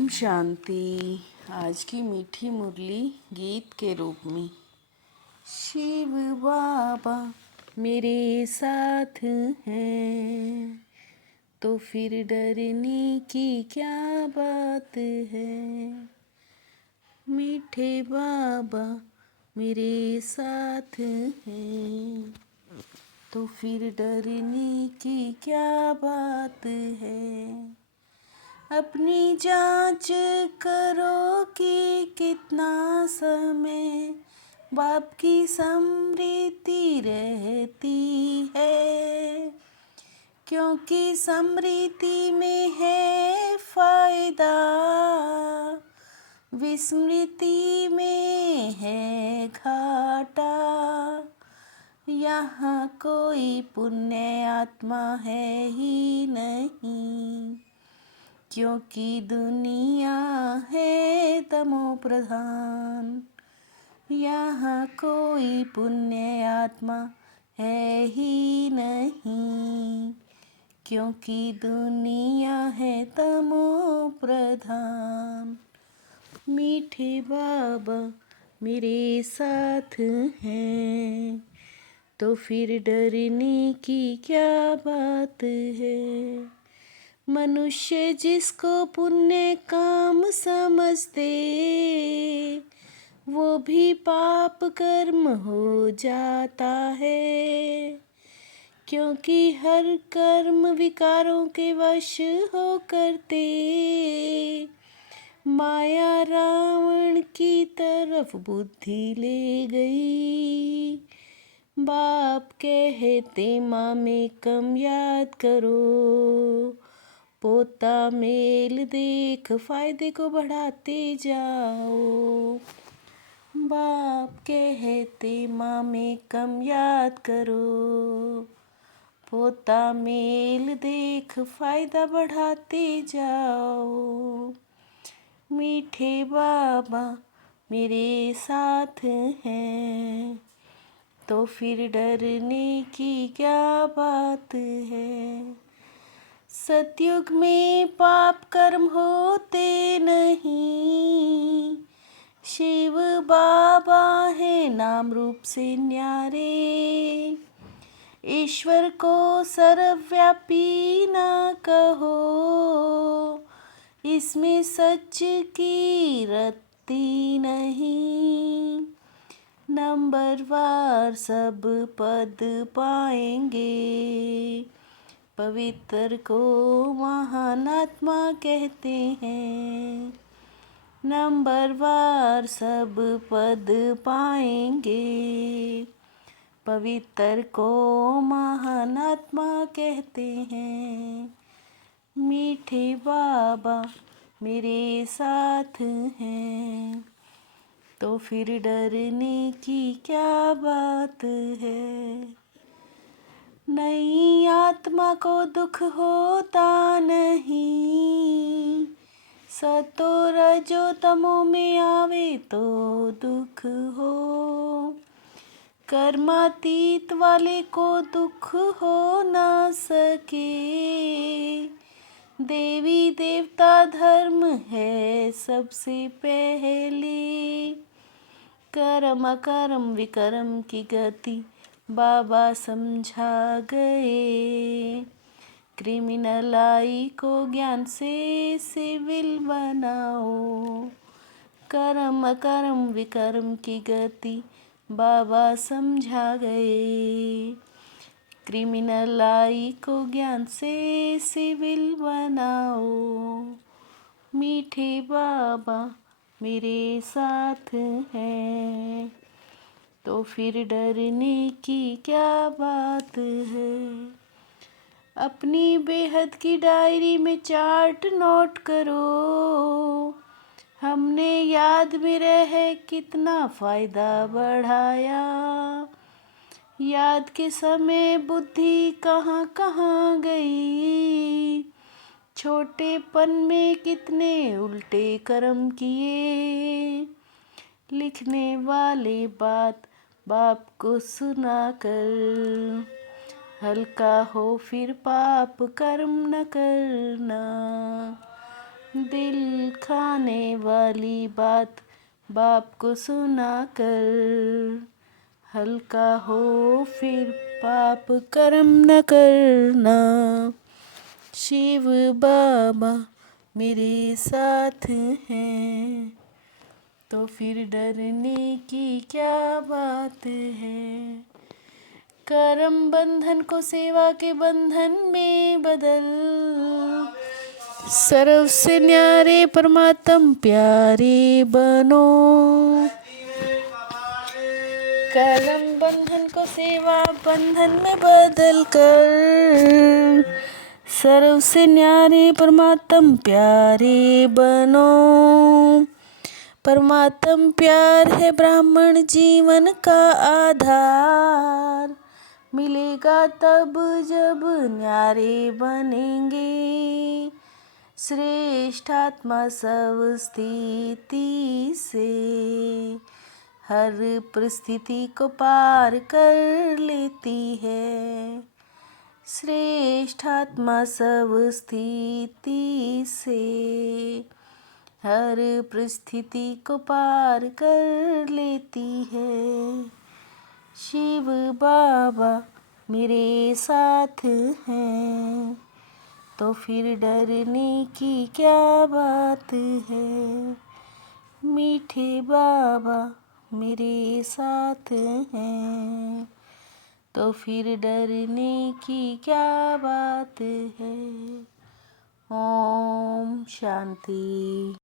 ओम शांति। आज की मीठी मुरली गीत के रूप में। शिव बाबा मेरे साथ हैं तो फिर डरने की क्या बात है। मीठे बाबा मेरे साथ हैं तो फिर डरने की क्या बात है। अपनी जांच करो कि कितना समय बाप की स्मृति रहती है, क्योंकि स्मृति में है फायदा, विस्मृति में है घाटा। यहाँ कोई पुण्य आत्मा है ही नहीं, क्योंकि दुनिया है तमो प्रधान। यहाँ कोई पुण्य आत्मा है ही नहीं, क्योंकि दुनिया है तमो प्रधान। मीठे बाबा मेरे साथ हैं तो फिर डरने की क्या बात है। मनुष्य जिसको पुण्य काम समझते, वो भी पाप कर्म हो जाता है, क्योंकि हर कर्म विकारों के वश हो करते माया रावण की तरफ बुद्धि ले गई। बाप कहते माँ में कम याद करो, पोता मेल देख फायदे को बढ़ाते जाओ। बाप कहते माँ में कम याद करो, पोता मेल देख फायदा बढ़ाते जाओ। मीठे बाबा मेरे साथ हैं तो फिर डरने की क्या बात है। सतयुग में पाप कर्म होते नहीं, शिव बाबा है नाम रूप से न्यारे। ईश्वर को सर्वव्यापी ना कहो, इसमें सच की रत्ती नहीं। नंबरवार सब पद पाएंगे, पवित्र को महान आत्मा कहते हैं। नंबरवार सब पद पाएंगे, पवित्र को महान आत्मा कहते हैं। मीठे बाबा मेरे साथ हैं तो फिर डरने की क्या बात है। नई आत्मा को दुख होता नहीं, सतो रजो तमो में आवे तो दुख हो। कर्मातीत वाले को दुख हो ना सके, देवी देवता धर्म है सबसे पहले। कर्म अकर्म विकर्म की गति बाबा समझा गए, क्रिमिनल आई को ज्ञान से सिविल बनाओ। कर्म अकर्म विकर्म की गति बाबा समझा गए, क्रिमिनल आई को ज्ञान से सिविल बनाओ। मीठे बाबा मेरे साथ हैं तो फिर डरने की क्या बात है। अपनी बेहद की डायरी में चार्ट नोट करो, हमने याद में रह कितना फायदा बढ़ाया। याद के समय बुद्धि कहाँ कहाँ गई, छोटेपन में कितने उल्टे कर्म किए। लिखने वाले बात बाप को सुना कर, हल्का हो फिर पाप कर्म न करना। दिल खाने वाली बात बाप को सुना कर। हल्का हो फिर पाप कर्म न करना। शिव बाबा मेरे साथ हैं, तो फिर डरने की क्या बात है। कर्म बंधन को सेवा के बंधन में बदल, सर्व से न्यारे परमात्म प्यारे बनो। कर्म बंधन को सेवा बंधन में बदल कर, सर्व से न्यारे परमात्म प्यारे बनो। परमात्म प्यार है ब्राह्मण जीवन का आधार, मिलेगा तब जब न्यारे बनेंगे। श्रेष्ठात्मा सब स्थिति से हर परिस्थिति को पार कर लेती है। श्रेष्ठात्मा सब स्थिति से हर परिस्थिति को पार कर लेती है। शिव बाबा मेरे साथ हैं, तो फिर डरने की क्या बात है। मीठे बाबा मेरे साथ हैं, तो फिर डरने की क्या बात है। ओम शांति।